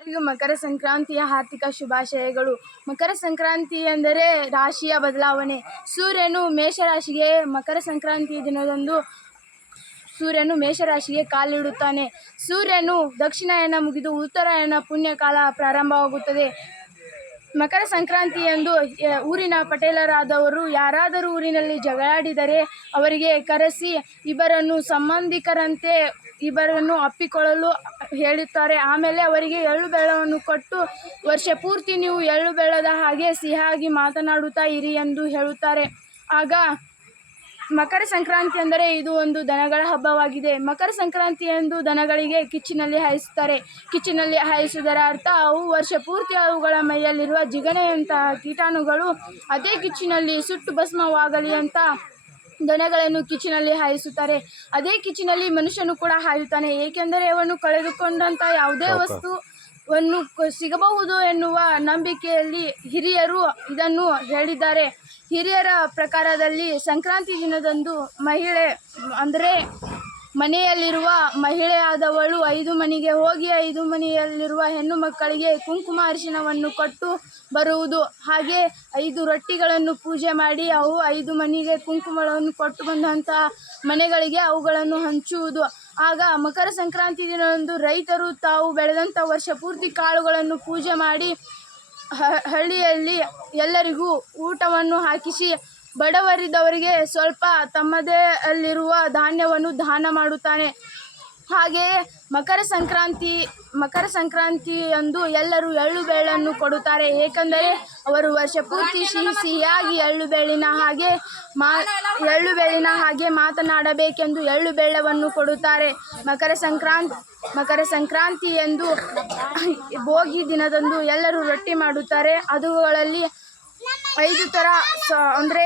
ಎಲ್ಲರಿಗೂ ಮಕರ ಸಂಕ್ರಾಂತಿಯ ಹಾರ್ದಿಕ ಶುಭಾಶಯಗಳು. ಮಕರ ಸಂಕ್ರಾಂತಿ ಎಂದರೆ ರಾಶಿಯ ಬದಲಾವಣೆ. ಸೂರ್ಯನು ಮೇಷರಾಶಿಗೆ ಮಕರ ಸಂಕ್ರಾಂತಿ ದಿನದಂದು ಸೂರ್ಯನು ಮೇಷರಾಶಿಗೆ ಕಾಲಿಡುತ್ತಾನೆ. ಸೂರ್ಯನು ದಕ್ಷಿಣಾಯನ ಮುಗಿದು ಉತ್ತರಾಯಣ ಪುಣ್ಯಕಾಲ ಪ್ರಾರಂಭವಾಗುತ್ತದೆ. ಮಕರ ಸಂಕ್ರಾಂತಿಯಂದು ಎಂದು ಊರಿನ ಪಟೇಲರಾದವರು ಯಾರಾದರೂ ಊರಿನಲ್ಲಿ ಜಗಳಾಡಿದರೆ ಅವರಿಗೆ ಕರೆಸಿ, ಇಬ್ಬರನ್ನು ಸಂಬಂಧಿಕರಂತೆ ಇಬ್ಬರನ್ನು ಅಪ್ಪಿಕೊಳ್ಳಲು ಹೇಳುತ್ತಾರೆ ಆಮೇಲೆ ಅವರಿಗೆ ಎಳ್ಳು ಬೆಳ್ಳವನ್ನು ಕೊಟ್ಟು, ವರ್ಷ ಪೂರ್ತಿ ನೀವು ಎಳ್ಳು ಬೆಳ್ಳದ ಹಾಗೆ ಸಿಹಿಯಾಗಿ ಮಾತನಾಡುತ್ತಾ ಇರಿ ಎಂದು ಹೇಳುತ್ತಾರೆ. ಆಗ ಮಕರ ಸಂಕ್ರಾಂತಿ ಅಂದರೆ ಇದು ಒಂದು ದನಗಳ ಹಬ್ಬವಾಗಿದೆ. ಮಕರ ಸಂಕ್ರಾಂತಿ ಎಂದು ದನಗಳಿಗೆ ಕಿಚ್ಚಿನಲ್ಲಿ ಹಾಯಿಸುತ್ತಾರೆ. ಕಿಚ್ಚಿನಲ್ಲಿ ಹಾಯಿಸುವುದರ ಅರ್ಥ, ಅವು ವರ್ಷ ಪೂರ್ತಿ ಅವುಗಳ ಮೈಯಲ್ಲಿರುವ ಜಿಗಣೆಯಂತಹ ಕೀಟಾಣುಗಳು, ಅದೇ ಕಿಚ್ಚಿನಲ್ಲಿ ಸುಟ್ಟು ಭಸ್ಮವಾಗಲಿ ಅಂತ ದನಗಳನ್ನು ಕಿಚ್ಚಿನಲ್ಲಿ ಹಾಯಿಸುತ್ತಾರೆ. ಅದೇ ಕಿಚ್ಚಿನಲ್ಲಿ ಮನುಷ್ಯನು ಕೂಡ ಹಾಯುತ್ತಾನೆ. ಏಕೆಂದರೆ ಅವನು ಕಳೆದುಕೊಂಡಂಥ ಯಾವುದೇ ವಸ್ತು ವನ್ನು ಸಿಗಬಹುದು ಎನ್ನುವ ನಂಬಿಕೆಯಲ್ಲಿ ಹಿರಿಯರು ಇದನ್ನು ಹೇಳಿದ್ದಾರೆ. ಹಿರಿಯರ ಪ್ರಕಾರದಲ್ಲಿ ಸಂಕ್ರಾಂತಿ ದಿನದಂದು ಮಹಿಳೆ ಅಂದರೆ ಮನೆಯಲ್ಲಿರುವ ಮಹಿಳೆಯಾದವಳು ಐದು ಮನೆಗೆ ಹೋಗಿ ಐದು ಮನೆಯಲ್ಲಿರುವ ಹೆಣ್ಣು ಮಕ್ಕಳಿಗೆ ಕುಂಕುಮ ಅರಿಶಿನವನ್ನು ಕೊಟ್ಟು ಬರುವುದು. ಹಾಗೆ ಐದು ರೊಟ್ಟಿಗಳನ್ನು ಪೂಜೆ ಮಾಡಿ ಅವು ಐದು ಮನೆಗೆ ಕುಂಕುಮಗಳನ್ನು ಕೊಟ್ಟು ಬಂದಂತಹ ಮನೆಗಳಿಗೆ ಅವುಗಳನ್ನು ಹಂಚುವುದು. ಆಗ ಮಕರ ಸಂಕ್ರಾಂತಿ ದಿನದಂದು ರೈತರು ತಾವು ಬೆಳೆದಂಥ ವರ್ಷ ಪೂರ್ತಿ ಕಾಳುಗಳನ್ನು ಪೂಜೆ ಮಾಡಿ ಹಳ್ಳಿಯಲ್ಲಿ ಎಲ್ಲರಿಗೂ ಊಟವನ್ನು ಹಾಕಿಸಿ ಬಡವರಿದ್ದವರಿಗೆ ಸ್ವಲ್ಪ ತಮ್ಮದೇ ಅಲ್ಲಿರುವ ಧಾನ್ಯವನ್ನು ದಾನ ಮಾಡುತ್ತಾನೆ. ಹಾಗೆಯೇ ಮಕರ ಸಂಕ್ರಾಂತಿ, ಮಕರ ಸಂಕ್ರಾಂತಿಯಂದು ಎಲ್ಲರೂ ಎಳ್ಳು ಬೆಳ್ಳನ್ನು ಕೊಡುತ್ತಾರೆ. ಏಕೆಂದರೆ ಅವರು ವರ್ಷ ಪೂರ್ತಿ ಸಿಹಿ ಎಳ್ಳು ಬೆಳ್ಳಿನ ಹಾಗೆ ಮಾ ಎಳ್ಳು ಬೆಳ್ಳಿನ ಹಾಗೆ ಮಾತನಾಡಬೇಕೆಂದು ಎಳ್ಳು ಬೆಳ್ಳವನ್ನು ಕೊಡುತ್ತಾರೆ. ಮಕರ ಸಂಕ್ರಾಂತಿ ಮಕರ ಸಂಕ್ರಾಂತಿ ಎಂದು ಭೋಗಿ ದಿನದಂದು ಎಲ್ಲರೂ ರೊಟ್ಟಿ ಮಾಡುತ್ತಾರೆ. ಅದುಗಳಲ್ಲಿ ಐದು ಥರ ಅಂದ್ರೆ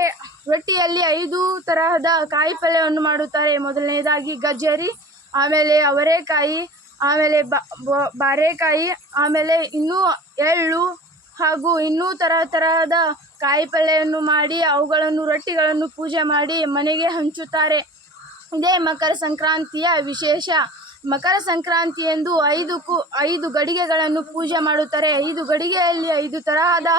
ರೊಟ್ಟಿಯಲ್ಲಿ ಐದು ತರಹದ ಕಾಯಿ ಪಲ್ಯವನ್ನು ಮಾಡುತ್ತಾರೆ. ಮೊದಲನೇದಾಗಿ ಗಜ್ಜರಿ, ಆಮೇಲೆ ಅವರೆಕಾಯಿ, ಆಮೇಲೆ ಬಾರೆಕಾಯಿ, ಆಮೇಲೆ ಇನ್ನೂ ಎಳ್ಳು ಹಾಗೂ ಇನ್ನೂ ತರ ತರಹದ ಕಾಯಿ ಪಲ್ಯವನ್ನು ಮಾಡಿ ಅವುಗಳನ್ನು ರೊಟ್ಟಿಗಳನ್ನು ಪೂಜೆ ಮಾಡಿ ಮನೆಗೆ ಹಂಚುತ್ತಾರೆ. ಇದೇ ಮಕರ ಸಂಕ್ರಾಂತಿಯ ವಿಶೇಷ ಮಕರ ಸಂಕ್ರಾಂತಿಯಂದು ಐದು ಕು, ಐದು ಗಡಿಗೆಗಳನ್ನು ಪೂಜೆ ಮಾಡುತ್ತಾರೆ. ಐದು ಗಡಿಗೆಯಲ್ಲಿ ಐದು ತರಹದ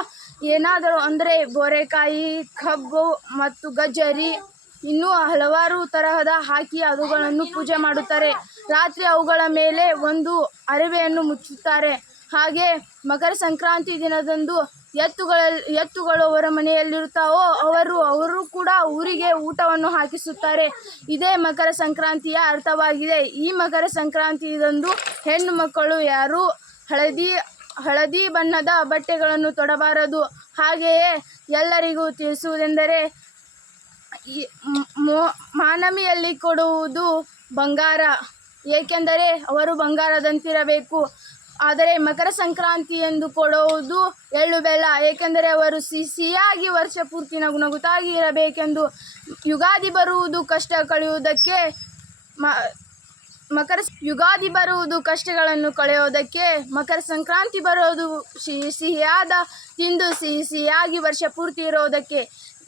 ಏನಾದರೂ ಅಂದರೆ ಬೋರೆಕಾಯಿ, ಕಬ್ಬು ಮತ್ತು ಗಜ್ಜರಿ, ಇನ್ನೂ ಹಲವಾರು ತರಹದ ಹಾಕಿ ಅವುಗಳನ್ನು ಪೂಜೆ ಮಾಡುತ್ತಾರೆ. ರಾತ್ರಿ ಅವುಗಳ ಮೇಲೆ ಒಂದು ಅರಿವೆಯನ್ನು ಮುಚ್ಚುತ್ತಾರೆ. ಹಾಗೆ ಮಕರ ಸಂಕ್ರಾಂತಿ ದಿನದಂದು ಎತ್ತುಗಳಲ್ಲಿ, ಎತ್ತುಗಳು ಅವರ ಮನೆಯಲ್ಲಿರುತ್ತಾವೋ, ಅವರು ಅವರು ಕೂಡ ಊರಿಗೆ ಊಟವನ್ನು ಹಾಕಿಸುತ್ತಾರೆ. ಇದೇ ಮಕರ ಸಂಕ್ರಾಂತಿಯ ಅರ್ಥವಾಗಿದೆ. ಈ ಮಕರ ಸಂಕ್ರಾಂತಿಯಂದು ಹೆಣ್ಣು ಮಕ್ಕಳು ಯಾರೂ ಹಳದಿ ಹಳದಿ ಬಣ್ಣದ ಬಟ್ಟೆಗಳನ್ನು ತೊಡಬಾರದು. ಹಾಗೆಯೇ ಎಲ್ಲರಿಗೂ ತಿಳಿಸುವುದೆಂದರೆ ಮಾನವಿಯಲ್ಲಿ ಕೊಡುವುದು ಬಂಗಾರ. ಏಕೆಂದರೆ ಅವರು ಬಂಗಾರದಂತಿರಬೇಕು. ಆದರೆ ಮಕರ ಸಂಕ್ರಾಂತಿ ಎಂದು ಕೊಡುವುದು ಎಳ್ಳು ಬೆಲ್ಲ. ಏಕೆಂದರೆ ಅವರು ಸಿಹಿ ಸಿಹಿಯಾಗಿ ವರ್ಷ ಪೂರ್ತಿ ನಗು ನಗುತ್ತಾಗಿ ಇರಬೇಕೆಂದು ಯುಗಾದಿ ಬರುವುದು ಕಷ್ಟ. ಕಳೆಯುವುದಕ್ಕೆ ಮಕರ ಯುಗಾದಿ ಬರುವುದು ಕಷ್ಟಗಳನ್ನು ಕಳೆಯೋದಕ್ಕೆ ಮಕರ ಸಂಕ್ರಾಂತಿ ಬರೋದು ಸಿಹಿ, ಸಿಹಿಯಾದ ತಿಂದು ಸಿಹಿ, ಸಿಹಿಯಾಗಿ ವರ್ಷ ಪೂರ್ತಿ ಇರೋದಕ್ಕೆ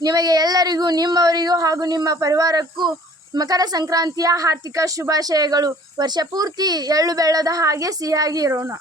ನಿಮಗೆ ಎಲ್ಲರಿಗೂ, ನಿಮ್ಮವರಿಗೂ ಹಾಗೂ ನಿಮ್ಮ ಪರಿವಾರಕ್ಕೂ ಮಕರ ಸಂಕ್ರಾಂತಿಯ ಹಾರ್ದಿಕ ಶುಭಾಶಯಗಳು. ವರ್ಷ ಪೂರ್ತಿ ಎಳ್ಳು ಬೆಳ್ಳದ ಹಾಗೆ ಸಿಹಿಯಾಗಿ ಇರೋಣ.